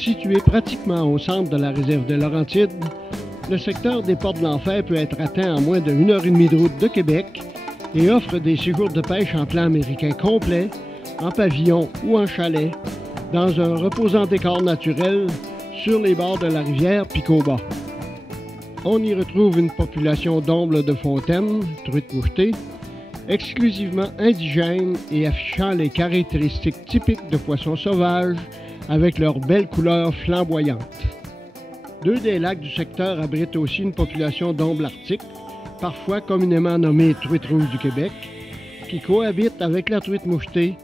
Situé pratiquement au centre de la réserve des Laurentides, le secteur des Portes de l'Enfer peut être atteint en moins de 1h30 de route de Québec et offre des séjours de pêche en plan américain complet, en pavillon ou en chalet, dans un reposant décor naturel sur les bords de la rivière Picoba. On y retrouve une population d'ombles de fontaines, truites mouchetées, exclusivement indigènes et affichant les caractéristiques typiques de poissons sauvages avec leurs belles couleurs flamboyantes. Deux des lacs du secteur abritent aussi une population d'ombles arctiques, parfois communément nommée truite rouge du Québec, qui cohabitent avec la truite mouchetée,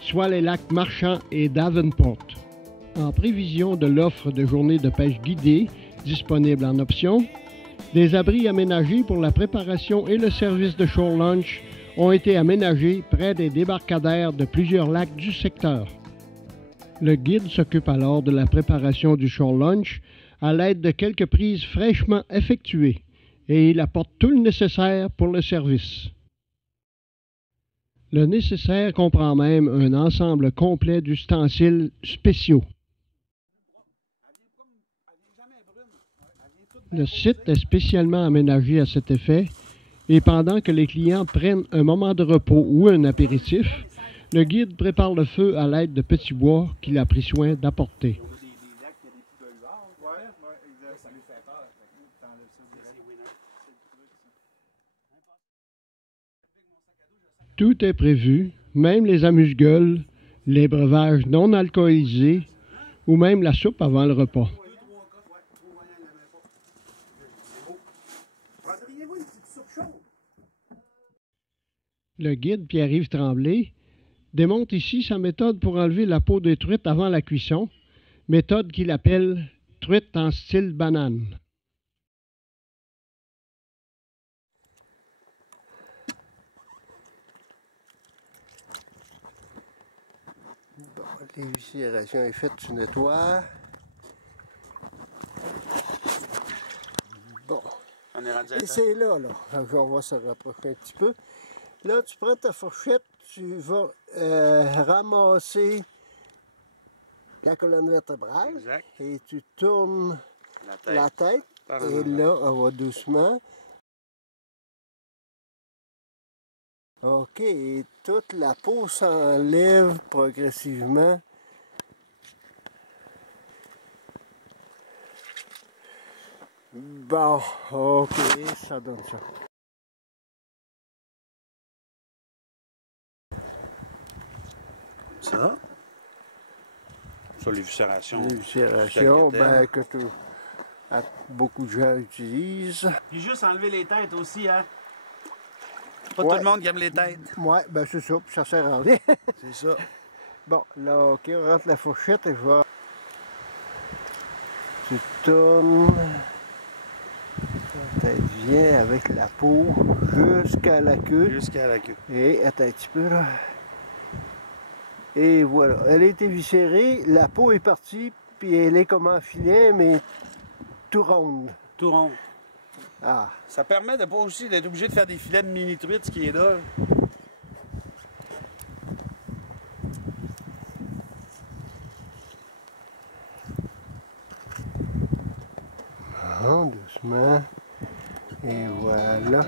soit les lacs Marchand et Davenport. En prévision de l'offre de journées de pêche guidée disponible en option, des abris aménagés pour la préparation et le service de shore lunch ont été aménagés près des débarcadères de plusieurs lacs du secteur. Le guide s'occupe alors de la préparation du shore lunch à l'aide de quelques prises fraîchement effectuées et il apporte tout le nécessaire pour le service. Le nécessaire comprend même un ensemble complet d'ustensiles spéciaux. Le site est spécialement aménagé à cet effet et pendant que les clients prennent un moment de repos ou un apéritif, le guide prépare le feu à l'aide de petits bois qu'il a pris soin d'apporter. Tout est prévu, même les amuse-gueules, les breuvages non alcoolisés ou même la soupe avant le repas. Le guide Pierre-Yves Tremblay démontre ici sa méthode pour enlever la peau des truites avant la cuisson, méthode qu'il appelle « truite en style banane ». Bon, l'éviscération est faite, tu nettoies. Bon, et c'est là. On va se rapprocher un petit peu. Là, tu prends ta fourchette, tu vas ramasser la colonne vertébrale. Exact. Et tu tournes la tête. Et là, on va doucement. OK, et toute la peau s'enlève progressivement. Bon, OK, ça donne ça. Ça, l'éviscération. L'éviscération, ben, que beaucoup de gens utilisent. Puis juste enlever les têtes aussi, hein? Pas tout le monde qui aime les têtes. Oui, ben c'est ça, puis ça sert à rien. C'est ça. Bon, là, OK, on rentre la fourchette et je vais... Tu tournes. La tête vient avec la peau jusqu'à la queue. Jusqu'à la queue. Et attends un petit peu, là. Et voilà, elle est éviscérée, la peau est partie, puis elle est comme en filet, mais tout ronde. Tout rond. Ah. Ça permet de pas aussi d'être obligé de faire des filets de mini truites, ce qui est là. Bon, doucement. Et voilà.